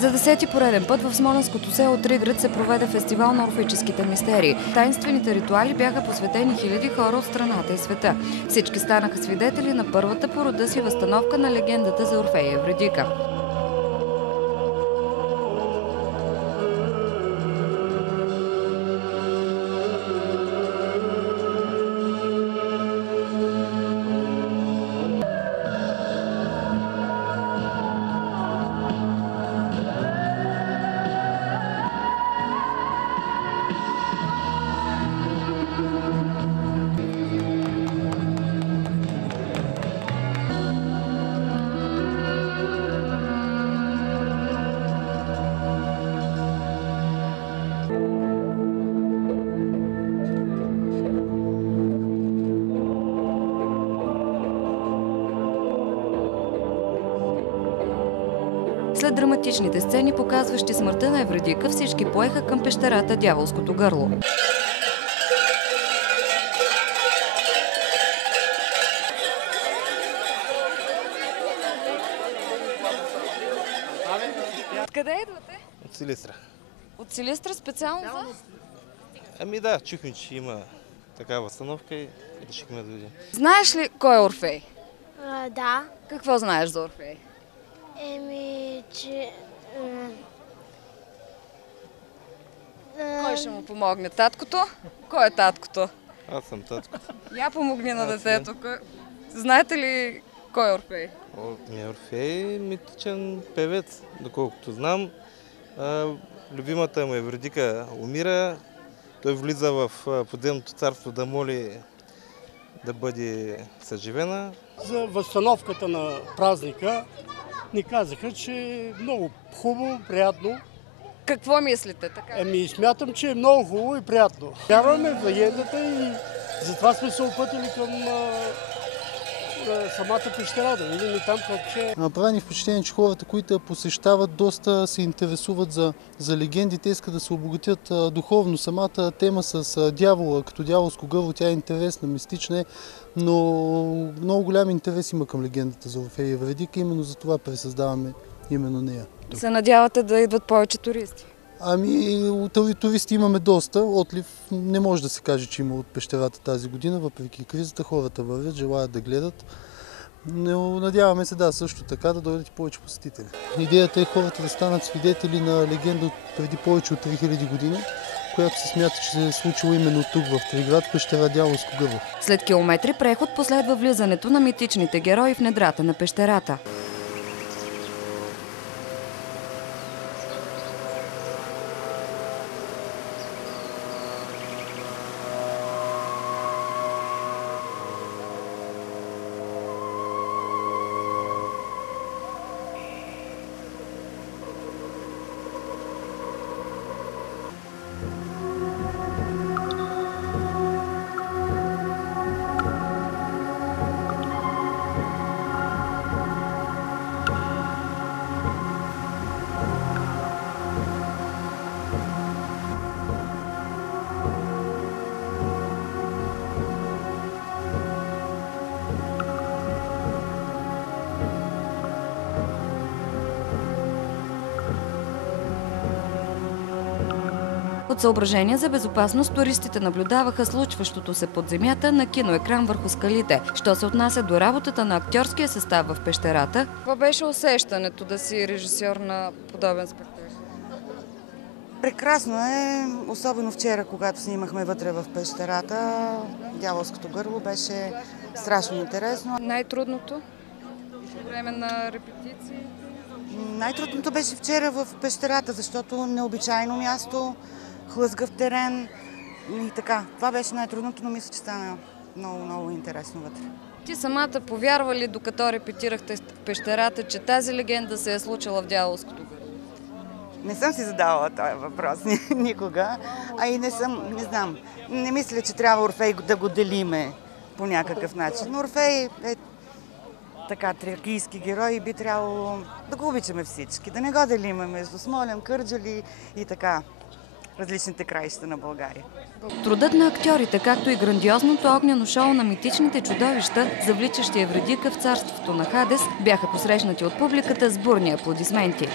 За 10-ти пореден път в смолянското село Триград се проведе фестивал на орфеическите мистерии. Таинствените ритуали бяха посветени хиляди хора от страната и света. Всички станаха свидетели на първата по рода си възстановка на легендата за Орфей и Евридика. След драматичните сцени, показващи смъртта на Евридика, всички поеха към пещерата Дяволското гърло. Откъде идвате? От Силистра. От Силистра специално за? Ами да, чухме, че има такава възстановка и решихме да видим. Знаеш ли кой е Орфей? Да. Какво знаеш за Орфей? Че... Кой ще му помогне? Таткото? Кой е таткото? Аз съм таткото. Я помогни на детето. Знаете ли кой е Орфей? Орфей е митичен певец, доколкото знам. Любимата му Евридика умира. Той влиза в подземното царство да моли да бъде съживена. За възстановката на празника ни казаха, че е много хубаво, приятно. Какво мислите? Така? Смятам, че е много хубаво и приятно. Вярваме в легендата и затова сме се опътили към самата пещера, да видим и там как ще. Прави ни впечатление, че хората, които я посещават, доста се интересуват за легендите, искат да се обогатят духовно. Самата тема с дявола, като дяволско гърло, тя е интересна, мистична, но много голям интерес има към легендата за Орфей и Евридика, именно за това пресъздаваме именно нея. Се надявате да идват повече туристи? Туристи имаме доста. Отлив не може да се каже, че има от пещерата тази година, въпреки кризата. Хората вървят, желаят да гледат. Но надяваме се също така да дойдат и повече посетители. Идеята е хората да станат свидетели на легенда от преди повече от 3000 години, която се смята, че се е случила именно тук в Триград, пещера Дяволско гърло. След километри преход последва влизането на митичните герои в недрата на пещерата. От съображения за безопасност туристите наблюдаваха случващото се под земята на киноекран върху скалите. Що се отнася до работата на актьорския състав в пещерата? Какво беше усещането да си режисьор на подобен спектакъл? Прекрасно е, особено вчера, когато снимахме вътре в пещерата. Дяволското гърло беше страшно интересно. Най-трудното? По време на репетиции? Най-трудното беше вчера в пещерата, защото необичайно място, хлъзгав терен и така. Това беше най-трудното, но мисля, че стана много интересно вътре. Ти самата повярва ли, докато репетирахте в пещерата, че тази легенда се е случила в Дяволското гърло? Не съм си задавала този въпрос никога, а и не знам. Не мисля, че трябва Орфей да го делиме по някакъв начин. Орфей е така тракийски герой и би трябвало да го обичаме всички, да не го делиме между Смолян, Кърджали и така различните краища на България. Трудът на актьорите, както и грандиозното огняно шоу на митичните чудовища, завличащи Евридика в царството на Хадес, бяха посрещнати от публиката с бурни аплодисменти.